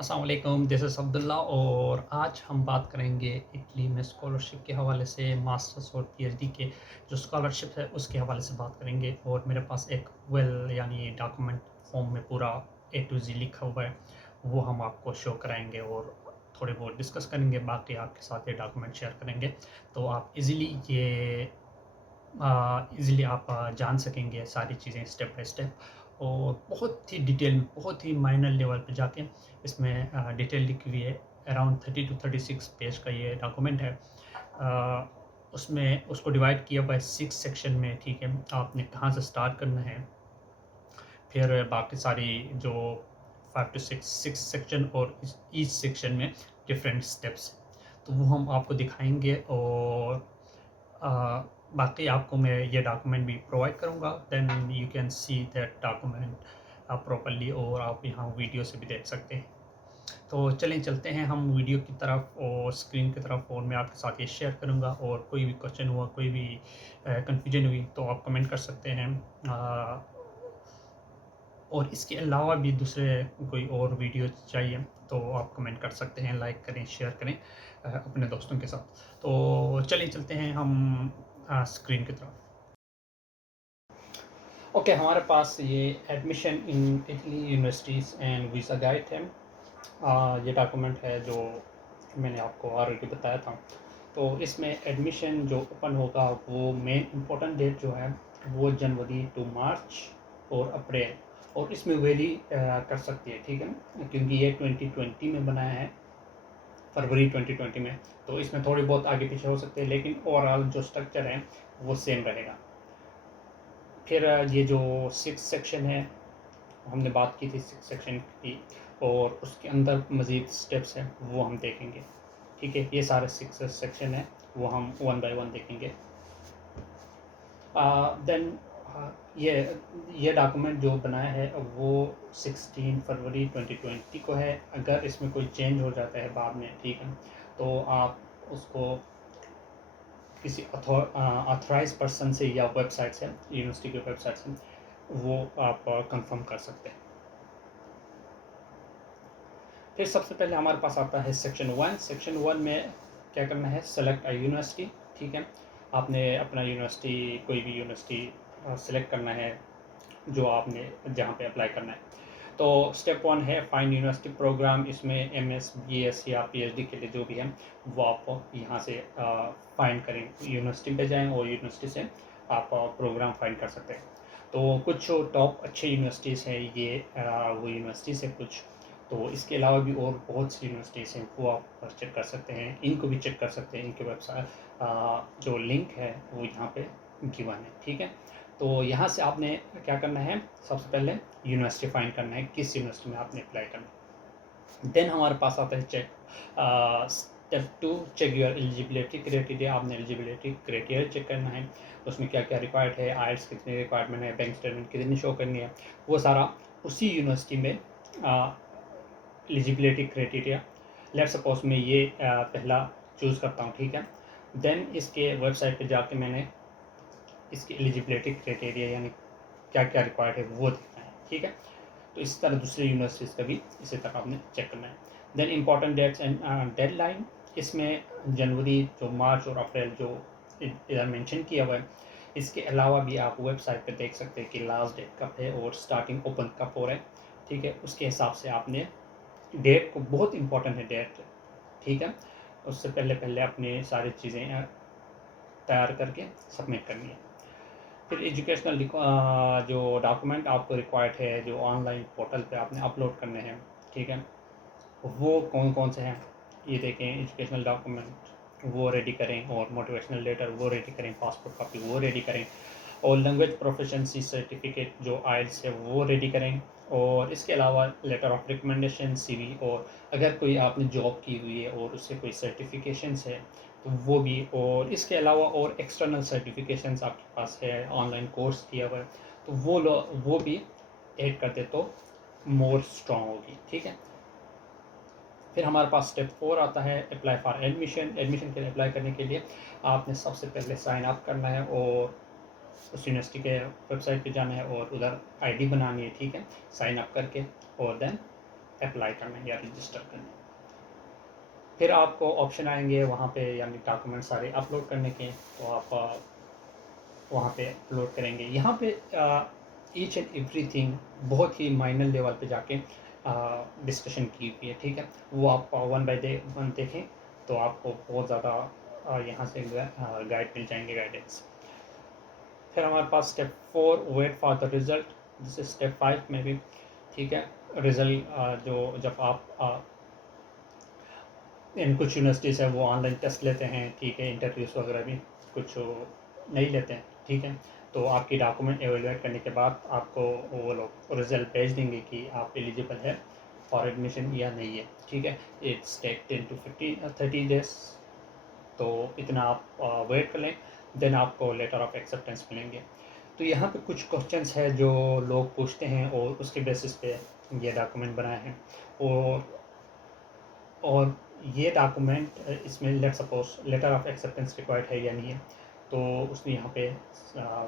अस्सलाम वालेकुम, this is Abdullah और आज हम बात करेंगे इटली में स्कॉलरशिप के हवाले से, मास्टर्स और पीएचडी के जो स्कॉलरशिप है उसके हवाले से बात करेंगे। और मेरे पास एक यानी डॉक्यूमेंट फॉर्म में पूरा ए टू ज़ी लिखा हुआ है, वो हम आपको शो कराएँगे और थोड़े बहुत डिस्कस करेंगे, बाकी आपके साथ ये डॉक्यूमेंट शेयर करेंगे। तो आप ईज़िली आप जान सकेंगे सारी चीज़ें स्टेप बाय स्टेप और बहुत ही डिटेल में, बहुत ही माइनर लेवल पे जाके इसमें डिटेल लिखी हुई है। अराउंड 30 टू 36 पेज का ये डॉक्यूमेंट है। उसमें उसको डिवाइड किया हुआ है 6 सेक्शन में, ठीक है? आपने कहाँ से स्टार्ट करना है, फिर बाकी सारी जो 5 टू 6 सेक्शन और ईच सेक्शन में डिफरेंट स्टेप्स, तो वो हम आपको दिखाएँगे और अ, बाकी आपको मैं ये डॉक्यूमेंट भी प्रोवाइड करूँगा, then you can see that document properly और आप यहाँ वीडियो से भी देख सकते हैं। तो चलें चलते हैं हम वीडियो की तरफ और स्क्रीन की तरफ, और मैं आपके साथ ये शेयर करूँगा और कोई भी क्वेश्चन हुआ, कोई भी कन्फ्यूजन हुई तो आप कमेंट कर सकते हैं। और इसके अलावा भी दूसरे कोई और वीडियो चाहिए तो आप कमेंट कर सकते हैं, लाइक करें, शेयर करें अपने दोस्तों के साथ। तो चलिए चलते हैं हम स्क्रीन की तरफ। ओके, हमारे पास ये admission in Italy universities and visa guide है। ये डॉक्यूमेंट है जो मैंने आपको ऑलरेडी बताया था। तो इसमें एडमिशन जो ओपन होगा वो मेन इम्पोर्टेंट डेट जो है वो जनवरी टू मार्च और अप्रैल, और इसमें वेरी कर सकती है, ठीक है ना? क्योंकि ये 2020 में बनाया है, फरवरी 2020 में, तो इसमें थोड़ी बहुत आगे पीछे हो सकते हैं, लेकिन ओवरऑल जो स्ट्रक्चर है वो सेम रहेगा। फिर ये जो 6 सेक्शन है, हमने बात की थी 6 सेक्शन की, और उसके अंदर मज़ीद स्टेप्स हैं वो हम देखेंगे, ठीक है? ये सारे 6 सेक्शन हैं, वो हम वन बाय वन देखेंगे। देन ये डॉक्यूमेंट जो बनाया है वो 16 फरवरी 2020 को है। अगर इसमें कोई चेंज हो जाता है बाद में, ठीक है, तो आप उसको किसी ऑथराइज पर्सन से या वेबसाइट से, यूनिवर्सिटी की वेबसाइट से, वो आप कंफर्म कर सकते हैं। फिर सबसे पहले हमारे पास आता है सेक्शन 1। सेक्शन 1 में क्या करना है, सेलेक्ट अ यूनिवर्सिटी, ठीक है? आपने अपना यूनिवर्सिटी, कोई भी यूनिवर्सिटी सेलेक्ट करना है जो आपने जहाँ पे अप्लाई करना है। तो स्टेप 1 है फाइंड यूनिवर्सिटी प्रोग्राम। इसमें एमएस, बीएस या पीएचडी के लिए जो भी है वो आप यहाँ से फाइंड करें, यूनिवर्सिटी पे जाएं और यूनिवर्सिटी से आप प्रोग्राम फाइंड कर सकते हैं। तो कुछ टॉप अच्छे यूनिवर्सिटीज़ हैं ये, वो यूनिवर्सिटीज़ है कुछ। तो इसके अलावा भी और बहुत सी यूनिवर्सिटीज़ हैं, वो आप चेक कर सकते हैं, इनको भी चेक कर सकते हैं। इनके वेबसाइट जो लिंक है वो यहाँ पे गिवन है, ठीक है? तो यहाँ से आपने क्या करना है, सबसे पहले यूनिवर्सिटी फाइंड करना है, किस यूनिवर्सिटी में आपने अप्लाई करना है। देन हमारे पास आता है step 2, check your eligibility criteria. आपने एलिजिबिलिटी क्राइटेरिया चेक करना है, उसमें क्या क्या रिक्वायर्ड है, आइल्स कितनी रिक्वायरमेंट है, बैंक स्टेटमेंट कितनी शो करनी है, वो सारा उसी यूनिवर्सिटी में एलिजिबिलिटी क्राइटेरिया। लेट सपोज मैं ये पहला चूज़ करता हूँ, ठीक है? देन इसके वेबसाइट पे जाके मैंने इसकी एलिजिबिलिटी क्राइटेरिया यानी क्या क्या रिक्वायर्ड है वो देखना है, ठीक है? तो इस तरह दूसरी यूनिवर्सिटीज़ का भी इसी तरह आपने चेक करना है। Then important dates and deadline, इसमें जनवरी, जो मार्च और अप्रैल जो इधर मेंशन किया हुआ है, इसके अलावा भी आप वेबसाइट पे देख सकते हैं कि लास्ट डेट कब है और स्टार्टिंग ओपन कब हो रहा है, ठीक है? उसके हिसाब से आपने डेट को, बहुत इंपॉर्टेंट है डेट, ठीक है? उससे पहले पहले अपनी सारी चीज़ें तैयार करके सबमिट करनी है। फिर एजुकेशनल जो डॉक्यूमेंट आपको रिक्वायर्ड है, जो ऑनलाइन पोर्टल पे आपने अपलोड करने हैं, ठीक है, वो कौन कौन से हैं ये देखें। एजुकेशनल डॉक्यूमेंट वो रेडी करें, और मोटिवेशनल लेटर वो रेडी करें, पासपोर्ट कॉपी वो रेडी करें, और लैंग्वेज प्रोफिशिएंसी सर्टिफिकेट जो आइल्स है वो रेडी करें। और इसके अलावा लेटर ऑफ रिकमेंडेशन, सीवी, और अगर कोई आपने जॉब की हुई है और उससे कोई सर्टिफिकेशंस है तो वो भी। और इसके अलावा और एक्सटर्नल सर्टिफिकेशंस आपके पास है, ऑनलाइन कोर्स किया हुआ है, तो वो भी ऐड कर दे तो मोर स्ट्रॉन्ग होगी, ठीक है? फिर हमारे पास स्टेप 4 आता है, अप्लाई फॉर एडमिशन। एडमिशन के लिए अप्लाई करने के लिए आपने सबसे पहले साइन अप करना है और उस यूनिवर्सिटी के वेबसाइट पे जाना है और उधर आईडी बनानी है, ठीक है? साइन अप करके, और देन अप्लाई करना है या रजिस्टर करना है। फिर आपको ऑप्शन आएंगे वहाँ पे यानी डॉक्यूमेंट सारे अपलोड करने के, तो आप वहाँ पे अपलोड करेंगे। यहाँ पे ईच एंड एवरीथिंग बहुत ही माइनर लेवल पे जाके डिस्कशन की हुई है, ठीक है। वो आप वन बाय वन देखें तो आपको बहुत ज़्यादा यहाँ से गाइड मिल जाएंगे, गाइडेंस। फिर हमारे पास step 4 wait for the result, जैसे स्टेप 5 में भी, ठीक है। रिज़ल्ट जो जब आप इन कुछ यूनिवर्सिटीज़ है वो ऑनलाइन टेस्ट लेते हैं, ठीक है, इंटरव्यूज़ वगैरह भी कुछ नहीं लेते हैं, ठीक है। तो आपकी डॉक्यूमेंट एवेलुएट करने के बाद आपको वो लोग रिज़ल्ट भेज देंगे कि आप एलिजिबल है फॉर एडमिशन या नहीं है, ठीक है। इट्स टेक 10 to 30 डेज, तो इतना आप वेट कर लें, देन आपको लेटर ऑफ एक्सेप्टेंस मिलेंगे। तो यहाँ पे कुछ क्वेश्चंस है जो लोग पूछते हैं और उसके बेसिस पे ये डॉक्यूमेंट बनाए हैं। और ये डॉक्यूमेंट इसमें let suppose letter of acceptance required है या नहीं है, तो उसने यहाँ पे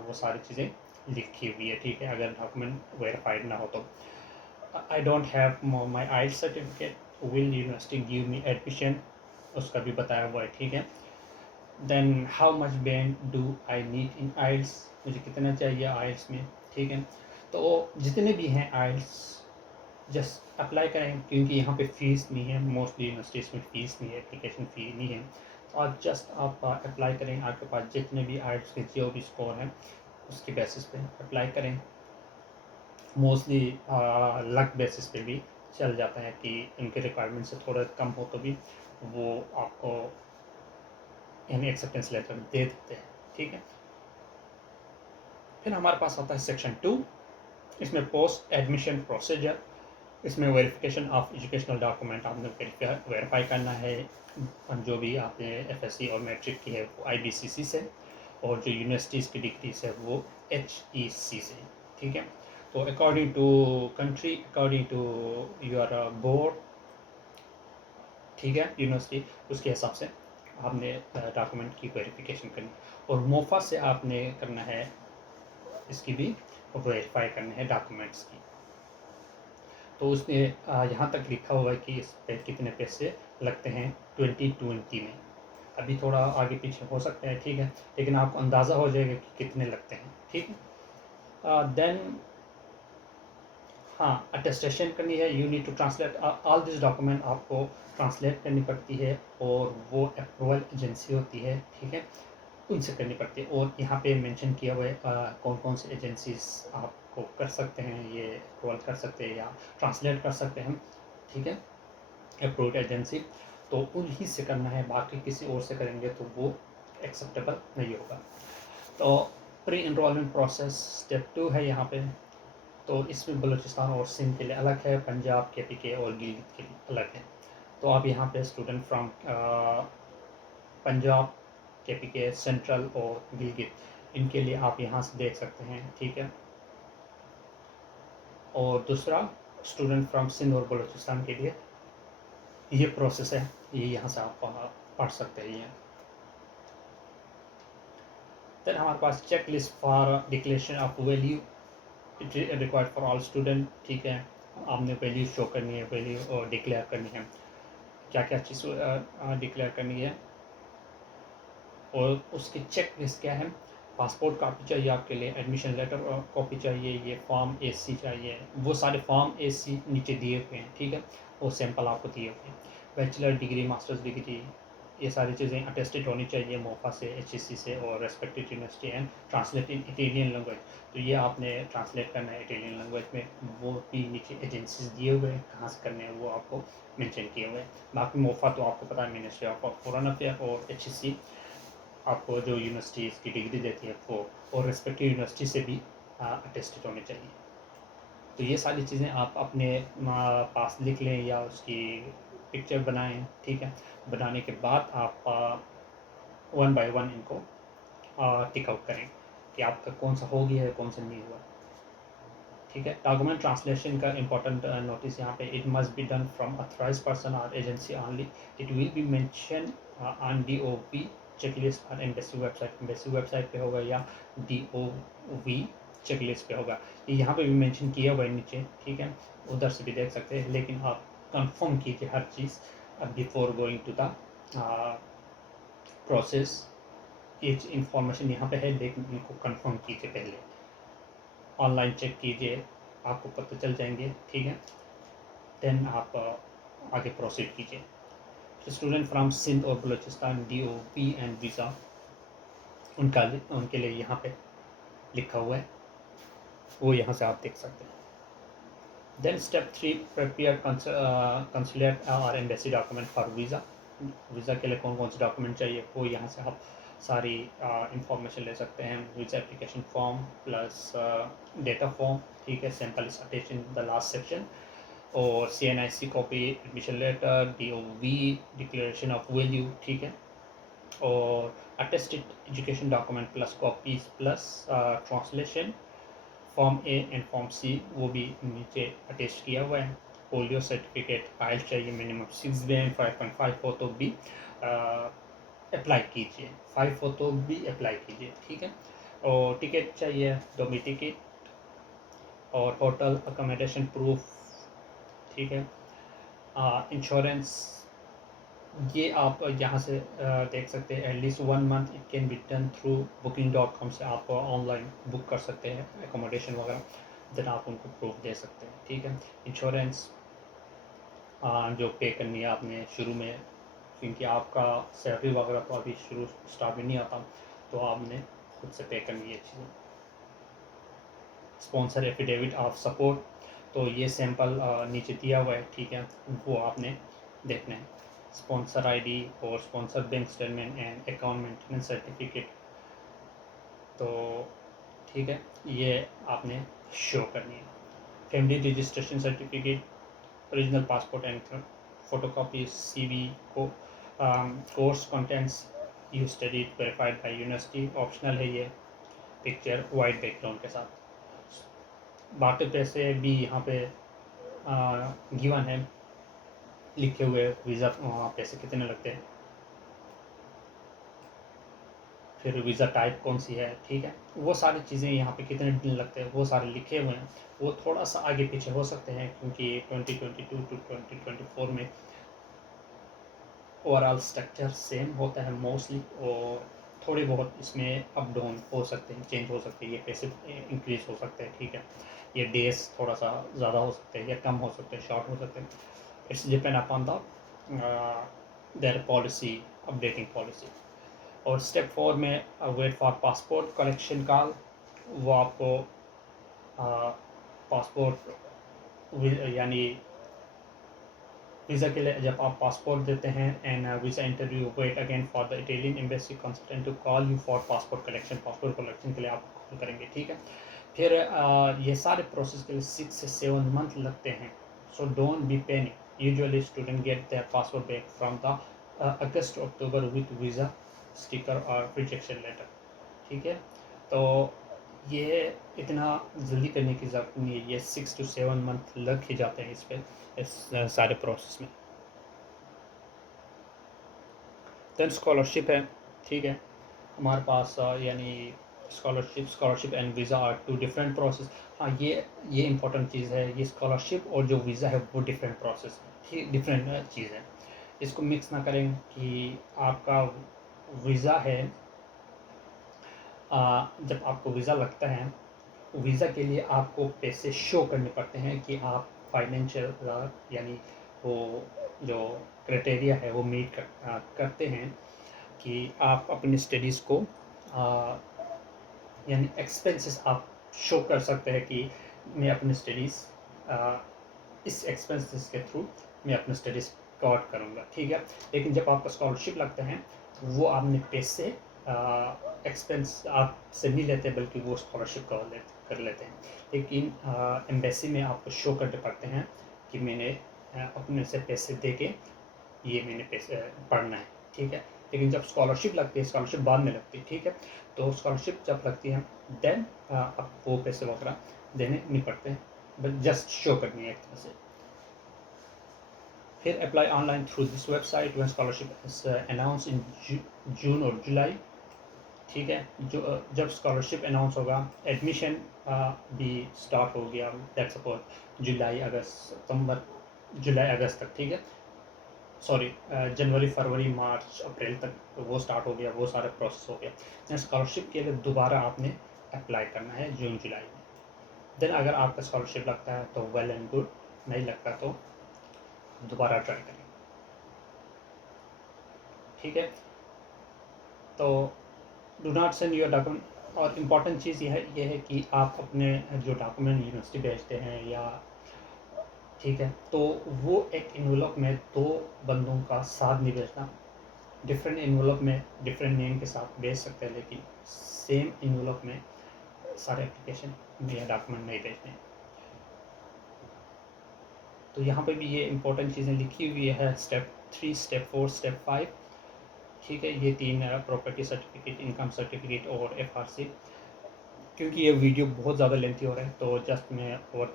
वो सारी चीज़ें लिखी हुई है, ठीक है। अगर डॉक्यूमेंट वेरीफाइड ना हो तो I don't have my IELTS certificate, will university give me admission, उसका भी बताया हुआ है, ठीक है। Then how much band do I need in IELTS, मुझे कितना चाहिए आइल्स में, ठीक है। तो जितने भी हैं आइल्स जस्ट अप्लाई करें, क्योंकि यहाँ पे फ़ीस नहीं है, मोस्टली यूनिवर्सिटीज़ में फ़ीस नहीं है, एप्लीकेशन फ़ी नहीं है। तो आप जस्ट आप अप्लाई करें, आपके पास जितने भी आइल्स के जो भी स्कोर हैं उसके बेसिस पे अप्लाई करें। मोस्टली लक बेसिस पे भी चल जाता है कि इनके रिक्वायरमेंट से थोड़ा कम हो तो भी वो आपको यानी एक्सेप्टेंस लेटर दे देते हैं, ठीक है। फिर हमारे पास आता है सेक्शन 2, इसमें पोस्ट एडमिशन प्रोसीजर। इसमें वेरिफिकेशन ऑफ एजुकेशनल डॉक्यूमेंट आपने वेरीफाई करना है। जो भी आपने एफएससी और मैट्रिक की है वो आईबीसीसी से, और जो यूनिवर्सिटीज़ की डिग्रीज है वो एचईसी से, ठीक है। तो according to country, according to your board, ठीक है, यूनिवर्सिटी, उसके हिसाब से आपने डॉक्यूमेंट की वेरिफिकेशन करनी। और मोफा से आपने करना है इसकी भी वेरीफाई करने हैं डॉक्यूमेंट्स की। तो उसने यहाँ तक लिखा हुआ है कि इस पे कितने पैसे लगते हैं 2020 में। अभी थोड़ा आगे पीछे हो सकता है, ठीक है, लेकिन आपको अंदाज़ा हो जाएगा कि कितने लगते हैं, ठीक है। देन हाँ, अटेस्टेशन करनी है, you need to translate all this document, आपको ट्रांसलेट करनी पड़ती है, और वो अप्रूवल एजेंसी होती है, ठीक है, उनसे करनी पड़ती है। और यहाँ पे मेंशन किया हुआ है कौन कौन से एजेंसीज आपको कर सकते हैं, ये अप्रूवल कर सकते हैं या ट्रांसलेट कर सकते हैं, ठीक है, अप्रूव्ड एजेंसी। तो उन्हीं से करना है, बाकी किसी और से करेंगे तो वो एक्सेप्टेबल नहीं होगा। तो प्री इनरोलमेंट प्रोसेस स्टेप 2 है यहाँ पे। तो इसमें बलूचिस्तान और सिंध के लिए अलग है, पंजाब, KPK और गिलगित के लिए अलग है। तो आप यहाँ पे student from Punjab, KPK, central और गिलगित, इनके लिए आप यहाँ से देख सकते हैं, ठीक है। और दूसरा स्टूडेंट फ्रॉम सिंध और बलूचिस्तान के लिए ये प्रोसेस है, ये यहाँ से आप पढ़ सकते हैं। देन हमारे पास check list for declaration of value, it required for all student, ठीक है। आपने वैल्यू शो करनी है, वैल्यू और डिक्लेयर करनी है, क्या क्या चीज़ डिक्लेयर करनी है, और उसकी चेक लिस्ट क्या है। पासपोर्ट कॉपी चाहिए आपके लिए, एडमिशन लेटर कॉपी चाहिए, ये फॉर्म AC चाहिए, वो सारे फॉर्म AC नीचे दिए हुए हैं, ठीक है, वो सैंपल आपको दिए हुए हैं। बैचलर डिग्री, मास्टर्स डिग्री, ये सारी चीज़ें अटेस्टेड होनी चाहिए मोफा से, HEC से और respective university, and translate in Italian language. तो ये आपने ट्रांसलेट करना है इटालियन लैंग्वेज में, वो भी नीचे एजेंसीज दिए हुए हैं, कहाँ से करने हैं वो आपको मेंशन किए हुए हैं। बाकी मोफा तो आपको पता है, मिनिस्ट्री ऑफ फॉरेन अफेयर, और HEC आपको जो यूनिवर्सिटीज़ की डिग्री देती है वो, और रेस्पेक्टिव यूनिवर्सिटी से भी अटेस्टेड होने चाहिए। तो ये सारी चीज़ें आप अपने पास लिख लें या उसकी पिक्चर बनाएं, ठीक है। बनाने के बाद आप 1 by 1 इनको टिक आउट करें कि आपका कौन सा हो गया है, कौन सा नहीं हुआ, ठीक है। डॉक्यूमेंट ट्रांसलेशन का इंपॉर्टेंट नोटिस यहाँ पे, it must be done from authorise person और agency only, it will be mention on DOV checklist और एम्बेसी वेबसाइट पे होगा, या DOV चेक लिस्ट पे होगा। ये यहाँ पे भी मेंशन किया हुआ है नीचे, ठीक है, उधर से भी देख सकते हैं, लेकिन आप कंफर्म कीजिए हर चीज़ before going to the process. ये इंफॉर्मेशन यहाँ पे है, लेकिन इनको कंफर्म कीजिए पहले, ऑनलाइन चेक कीजिए, आपको पता चल जाएंगे, ठीक है, देन आप आगे प्रोसीड कीजिए। स्टूडेंट फ्रॉम सिंध और बलूचिस्तान DOP एंड वीज़ा, उनके लिए यहाँ पे लिखा हुआ है, वो यहाँ से आप देख सकते हैं। देन स्टेप 3, प्रिपेयर कंसुलेट और embassy document for visa. Visa के लिए कौन कौन से डॉक्यूमेंट चाहिए, वो यहाँ से आप सारी इंफॉर्मेशन ले सकते हैं। Visa application form plus data form, ठीक है, sample is attached in the last section, और CNIC copy, admission letter, DOV declaration of value, ठीक है, और attested education document plus copies plus translation. Form A and form C वो भी नीचे attach किया हुआ है। पोलियो सर्टिफिकेट, फाइल चाहिए, मिनिमम 6 बैंड, 5.5 हो तो भी अप्लाई कीजिए, 5 हो तो भी अप्लाई कीजिए, ठीक है। और टिकट चाहिए, डोमी टिकट और होटल अकोमोडेशन प्रूफ, ठीक है। इंश्योरेंस, ये आप यहाँ से देख सकते हैं, at least 1 month it can be done through booking.com से आप ऑनलाइन बुक कर सकते हैं एकोमोडेशन वगैरह, देन आप उनको प्रूफ दे सकते हैं, ठीक है। इंश्योरेंस जो पे करनी है आपने शुरू में, क्योंकि आपका सैलरी वगैरह तो अभी स्टार्ट में नहीं आता, तो आपने खुद से पे करनी है चीज़ें। स्पॉन्सर एफिडेविट ऑफ सपोर्ट, तो ये सैंपल नीचे दिया हुआ है, ठीक है, वो आपने देखना है। स्पॉन्सर ID और sponsor bank statement and account maintenance certificate, तो ठीक है, ये आपने शो करनी है। Family registration certificate, original passport and photocopy, CV को, course contents you studied verified bye university, optional है ये, पिक्चर वाइट बैकग्राउंड के साथ। बाकी पैसे भी यहाँ पे गिवन है, लिखे हुए, वीज़ा पैसे कितने लगते हैं, फिर वीज़ा टाइप कौन सी है, ठीक है, वो सारी चीज़ें यहाँ पे कितने दिन लगते हैं वो सारे लिखे हुए हैं। वो थोड़ा सा आगे पीछे हो सकते हैं, क्योंकि 2022 टू 2024 में ओवरऑल स्ट्रक्चर सेम होता है मोस्टली, और थोड़ी बहुत इसमें अप डाउन हो सकते हैं, चेंज हो सकते हैं, ये पैसे इंक्रीज हो सकते हैं, ठीक है, ये डेज थोड़ा सा ज़्यादा हो सकते हैं या कम हो सकते हैं, शॉर्ट हो सकते हैं, it's depend upon the their policy, updating policy. और स्टेप 4 में wait for passport collection call, वो आपको पासपोर्ट यानी वीज़ा के लिए जब आप पासपोर्ट देते हैं and visa interview, wait again for the Italian embassy consultant to call you for passport collection, passport collection के लिए आप कॉल करेंगे, ठीक है। फिर ये सारे प्रोसेस के लिए 6 से 7 मंथ लगते हैं, so don't be panic, usually student get their passport back from the August October with visa sticker और रिजेक्शन लेटर, ठीक है। तो ये इतना जल्दी करने की ज़रूरत नहीं है, ये 6 to 7 मंथ लग ही जाते हैं इस पर, इस सारे प्रोसेस में। देन स्कॉलरशिप है, ठीक है, हमारे पास यानी scholarship and visa are 2 different process. हाँ, ये इंपॉर्टेंट चीज़ है, ये स्कॉलरशिप और जो वीज़ा है वो डिफरेंट प्रोसेस है, ठीक, डिफरेंट चीज़ है, इसको मिक्स ना करें कि आपका वीज़ा है, जब आपको वीज़ा लगता है, वीज़ा के लिए आपको पैसे शो करने पड़ते हैं कि आप फाइनेंशियल यानी वो जो क्राइटेरिया है वो मीट करते हैं, कि आप अपनी स्टडीज़ को यानी एक्सपेंसेस आप शो कर सकते हैं कि मैं अपनी स्टडीज़ इस एक्सपेंसेस के थ्रू मैं अपनी स्टडीज़ कवर करूँगा, ठीक है। लेकिन जब आपका स्कॉलरशिप लगता है, वो आपने पैसे एक्सपेंस आपसे नहीं लेते, बल्कि वो स्कॉलरशिप कर लेते हैं। लेकिन एम्बेसी में आपको शो करने पड़ते हैं कि मैंने अपने से पैसे दे के ये मैंने पैसे पढ़ना है, ठीक है। लेकिन जब स्कॉलरशिप लगती है, स्कॉलरशिप बाद में लगती है, ठीक है, तो स्कॉलरशिप जब लगती है देन आप वो पैसे वगैरह देने नहीं पड़ते, बट जस्ट शो करनी है एक तरह से। फिर apply online through this website when scholarship is announce in June और जुलाई, ठीक है। जो जब स्कॉलरशिप अनाउंस होगा, एडमिशन भी स्टार्ट हो गया, दैट्स सपोज जुलाई अगस्त सितंबर, जुलाई अगस्त तक, ठीक है, सॉरी जनवरी फरवरी मार्च अप्रैल तक वो स्टार्ट हो गया, वो सारा प्रोसेस हो गया। स्कॉलरशिप के लिए दोबारा आपने अप्लाई करना है जून जुलाई में। देन अगर आपका स्कॉलरशिप लगता है तो वेल एंड गुड, नहीं लगता तो दोबारा ट्राई करें, ठीक है। तो do not send your document, और इम्पॉर्टेंट चीज़ यह है कि आप अपने जो डॉक्यूमेंट यूनिवर्सिटी भेजते हैं या, ठीक है, तो वो एक इन्वेलप में दो बंदों का साथ नहीं भेजना। डिफरेंट इन्वेलप में डिफरेंट नेम के साथ भेज सकते हैं, लेकिन सेम इन्वेलप में सारे एप्लीकेशन या डॉक्यूमेंट नहीं भेजने। तो यहाँ पे भी ये इंपॉर्टेंट चीज़ें लिखी हुई है, स्टेप 3, स्टेप 4, स्टेप 5, ठीक है। ये 3 प्रॉपर्टी सर्टिफिकेट, इनकम सर्टिफिकेट और FRC। क्योंकि ये वीडियो बहुत ज़्यादा लेंथी हो रहा है तो जस्ट मैं गो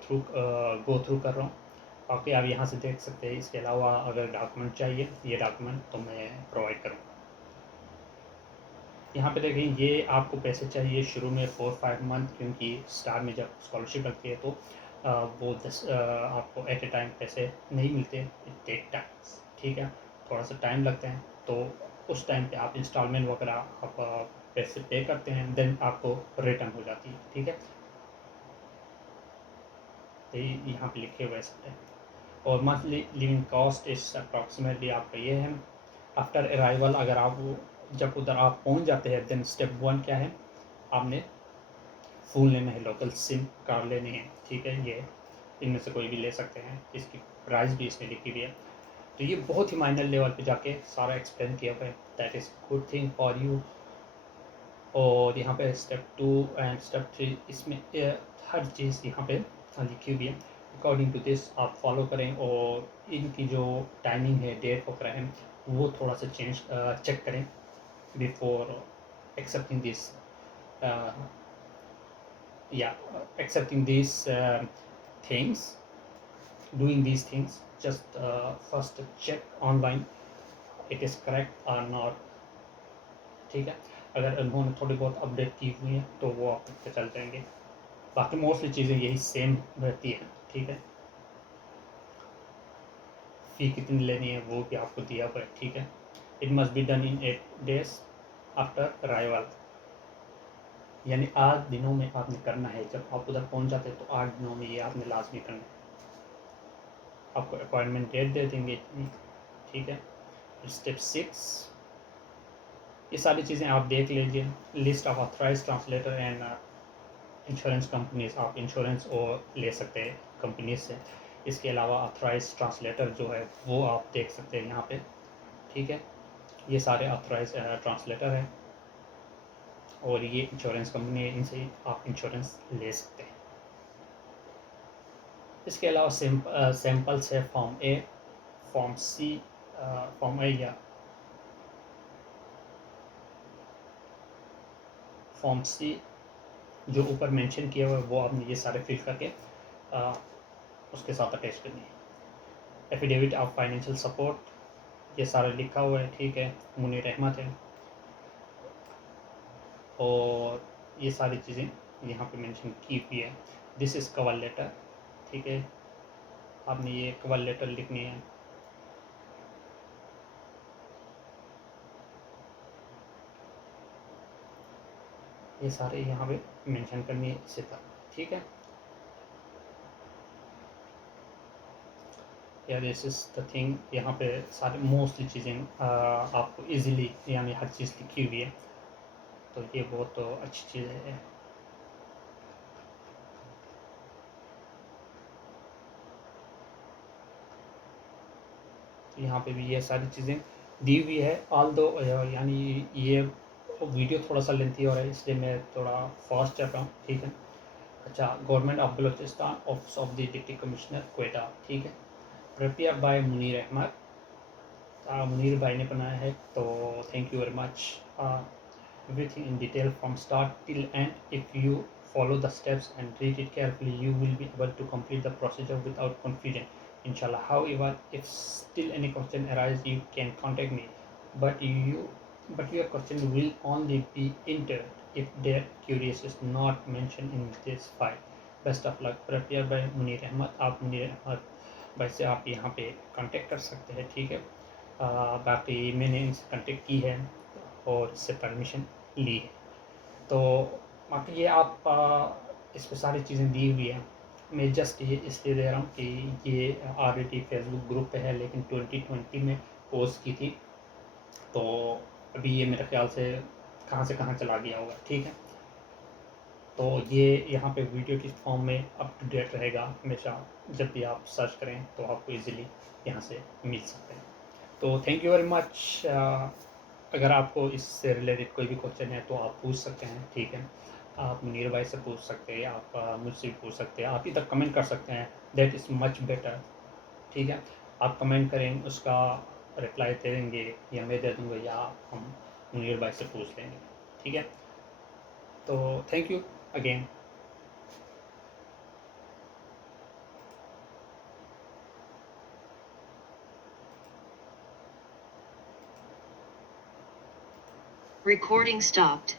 थ्रू कर रहा हूँ। बाकी आप यहाँ से देख सकते हैं। इसके अलावा अगर डॉक्यूमेंट चाहिए, ये डॉक्यूमेंट तो मैं प्रोवाइड करूँगा। यहाँ पे देखिए, ये आपको पैसे चाहिए शुरू में 4-5 मंथ, क्योंकि स्टार में जब स्कॉलरशिप लगती है तो वो आपको एट ए टाइम पैसे नहीं मिलते, इट टेक टाइम्स, ठीक है, थोड़ा सा टाइम लगता है। तो उस टाइम पे आप इंस्टॉलमेंट वगैरह आप पैसे पे करते हैं, देन आपको रिटर्न हो जाती है, ठीक है। तो यहाँ पे लिखे हुए हैं। और मंथली लिविंग कॉस्ट इस अप्रॉक्सीमेटली आपका ये है। आफ्टर अराइवल, अगर आप जब उधर आप पहुँच जाते हैं, देन स्टेप 1 क्या है, आपने फ़ोन लेना है, लोकल सिम कार्ड लेनी है, ठीक है। ये इनमें से कोई भी ले सकते हैं, इसकी प्राइस भी इसमें लिखी हुई है। तो ये बहुत ही माइनर लेवल पे जाके सारा एक्सप्लेन किया हुआ है, that is good thing for you. और यहाँ पे स्टेप 2 एंड स्टेप 3, इसमें हर चीज़ यहाँ पे लिखी हुई है। अकॉर्डिंग टू दिस आप फॉलो करें, और इनकी जो टाइमिंग है, डेट वगैरह है, वो थोड़ा सा चेक करें before accepting this accepting these things, doing these things. Just first check online it is correct or not, ठीक है। अगर उन्होंने थोड़ी बहुत अपडेट की हुई है तो वो आप पे चल जाएंगे। बाकी मोस्टली चीज़ें यही सेम रहती है, ठीक है। फ़ी कितनी लेनी है वो भी आपको दिया हुआ है, ठीक है। It must be done in 8 days after arrival, यानी 8 दिनों में आपने करना है। जब आप उधर पहुंच जाते हैं तो 8 दिनों में ये आपने लाजमी करना है। आपको अपॉइंटमेंट डेट दे देंगे इतनी, ठीक है। स्टेप 6, ये सारी चीज़ें आप देख लीजिए। List of authorize translator and insurance companies, आप इंश्योरेंस और ले सकते हैं कंपनीज से। इसके अलावा ऑथराइज ट्रांसलेटर जो है वो आप देख सकते हैं यहाँ पे, ठीक है। ये सारे ऑथराइज ट्रांसलेटर हैं और ये इंश्योरेंस कंपनी है, इनसे आप इंश्योरेंस ले सकते हैं। इसके अलावा सैम्पल्स है फॉर्म ए, फॉर्म सी, फॉर्म ए या फॉर्म सी जो ऊपर मेंशन किया हुआ है वो आपने ये सारे फिल करके उसके साथ अटैच करनी है। एफिडेविट ऑफ फाइनेंशियल सपोर्ट, ये सारा लिखा हुआ है, ठीक है, मुनीर अहमद है। और ये सारी चीज़ें यहाँ पे मेंशन की हुई है। दिस इज़ कवर लेटर, ठीक है, आपने ये कवर लेटर लिखनी है। ये सारे यहाँ पे मेंशन करनी है इसी तरह, ठीक है। या दिस इज़ द थिंग, यहाँ पे सारे मोस्टली चीज़ें आपको इजीली यानी हर चीज़ लिखी हुई है, तो ये बहुत अच्छी चीज़ है। यहाँ पे भी ये सारी चीज़ें दी हुई है। ऑल दो यानी ये वीडियो थोड़ा सा लेंथी हो रहा है, इसलिए मैं थोड़ा फास्ट चल रहा हूँ, ठीक है। अच्छा, government of Balochistan, office of the deputy commissioner Quetta, ठीक है, प्रिपेयर बाय मुनीर अहमद, मुनीर भाई ने बनाया है, तो thank you very much. Everything in detail from start till and. If you follow the steps and read it carefully, you will be able to complete the procedure without confusion, inshallah. However, if still any question arises, you can contact me, but you but your question will only be entered if their curious is not mentioned in this file. Best of luck. Prepare by Munir Ahmad. आप मुनीर अहमद भाई से आप यहाँ पे contact कर सकते हैं, ठीक है। बाकी मैंने इनसे कांटेक्ट की है और इससे परमिशन ली है। तो बाकी ये आप इस पर सारी चीज़ें दी हुई हैं। मैं जस्ट ये इसलिए दे रहा हूँ कि ये ऑलरेडी फेसबुक ग्रुप पे है, लेकिन 2020 में पोस्ट की थी, तो अभी ये मेरे ख्याल से कहाँ से कहाँ चला गया होगा, ठीक है। तो ये यहाँ पे वीडियो की फॉर्म में अप टू डेट रहेगा हमेशा। जब भी आप सर्च करें तो आपको इजीली यहाँ से मिल सकते हैं। तो थैंक यू वेरी मच। अगर आपको इससे रिलेटेड कोई भी क्वेश्चन है तो आप पूछ सकते हैं, ठीक है। आप मुनीर भाई से पूछ सकते हैं, आप मुझसे भी पूछ सकते हैं, आप इधर कमेंट कर सकते हैं, दैट इज़ मच बेटर, ठीक है। आप कमेंट करें, उसका रिप्लाई दे देंगे या मैं दे दूँगा या हम मुनीर भाई से पूछ लेंगे, ठीक है। तो thank you again. Recording stopped.